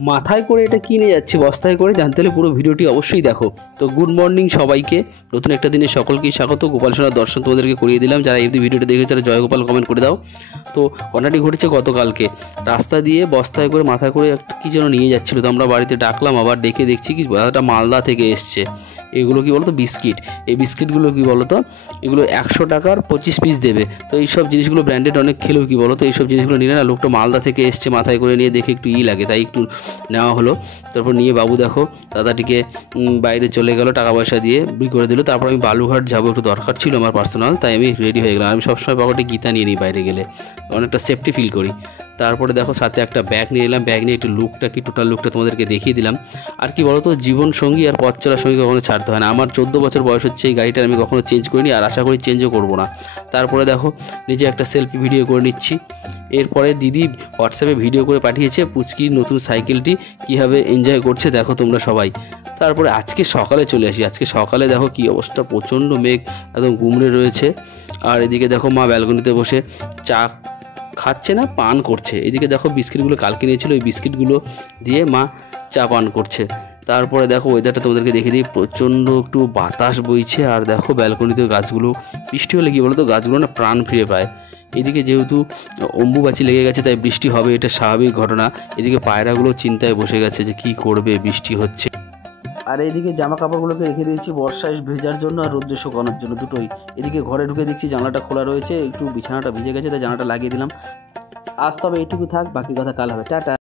মাথায় করে এটা কিনে যাচ্ছে বস্তায় করে, জানতে হলে পুরো ভিডিওটি অবশ্যই দেখো। তো গুড মর্নিং সবাইকে, নতুন একটা দিনে সকলকেই স্বাগত। গোপাল সোনার দর্শন তোমাদেরকে করিয়ে দিলাম। যারা এই ভিডিওটা দেখেছো তারা জয় গোপাল কমেন্ট করে দাও। তো ঘটনাটি ঘটেছে গতকালকে, রাস্তা দিয়ে বস্তায় করে মাথায় করে কী যেন নিয়ে যাচ্ছিলো। তো আমরা বাড়িতে ডাকলাম, আবার ডেকে দেখছি কি একটা মালদা থেকে এসছে। এগুলো কি বলতো বিস্কিট, এই বিস্কিটগুলো কি বলতো, এগুলো 100 টাকার 25 পিস দেবে। তো এইসব জিনিসগুলো ব্র্যান্ডেড অনেক খেলেও কি বলতো, এইসব জিনিসগুলো নিলে না লোকটা মালদা থেকে এসছে, মাথায় করে নিয়ে দেখে একটু লাগে, তাই একটু নেওয়া হলো। তারপর নিয়ে বাবু দেখো দাদাটিকে বাইরে চলে গেল, টাকা পয়সা দিয়ে বিক্রি করে দিল। তারপর আমি বালুঘাট যাবো, একটু দরকার ছিল আমার পার্সোনাল, তাই আমি রেডি হয়ে গেলাম। আমি সবসময় পকেটে গীতা নিয়ে নিই বাইরে গেলে, অনেকটা সেফটি ফিল করি। তারপরে দেখো সাথে একটা ব্যাগ নিয়ে এলাম, ব্যাগ নিয়ে একটু লুকটা কি টোটাল লুকটা তোমাদেরকে দেখিয়ে দিলাম। আর কি বলতো, জীবন সঙ্গী আর পথ চলার সঙ্গী কখনো ছাড়তে হয় না। আমার 14 বছর বয়স হচ্ছে, এই গাড়িটা আমি কখনো চেঞ্জ করিনি, আর আশা করি চেঞ্জও করবো না। তারপরে দেখো নিজে একটা সেলফি ভিডিও করে নিচ্ছি। এরপরে দিদি হোয়াটসঅ্যাপে ভিডিও করে পাঠিয়েছে পুচকির নতুন সাইকেলটি কীভাবে এনজয় করছে দেখো তোমরা সবাই। তারপরে আজকে সকালে চলে আসি। আজকে সকালে দেখো কি অবস্থা, প্রচণ্ড মেঘ একদম গুমড়ে রয়েছে। আর এদিকে দেখো মা ব্যালকনিতে বসে চা খাচ্ছে না, পান করছে। এদিকে দেখো বিস্কিটগুলো কালকে নিয়েছিল, ওই বিস্কিটগুলো দিয়ে মা চা পান করছে। তারপরে দেখো ওয়েদারটা তোমাদেরকে দেখে দিই, প্রচণ্ড একটু বাতাস বইছে। আর দেখো ব্যালকনিতে গাছগুলো, বৃষ্টি হলে কী বলতো গাছগুলো না প্রাণ ফিরে পায়। এদিকে যেহেতু অম্বুবাচী লেগে গেছে তাই বৃষ্টি হবে, এটা স্বাভাবিক ঘটনা। এদিকে পায়রাগুলো চিন্তায় বসে গেছে যে কি করবে, বৃষ্টি হচ্ছে। আর এইদিকে জামা কাপড়গুলোকে রেখে দিয়েছি বর্ষায় ভেজার জন্য আর রোদ্রে শুকানোর জন্য, দুটোই। এদিকে ঘরে ঢুকে দেখছি জানলাটা খোলা রয়েছে, একটু বিছানাটা ভিজে গেছে তাই জানলাটা লাগিয়ে দিলাম। আজ তবে এইটুকু থাক, বাকি কথা কাল হবে। টাটা।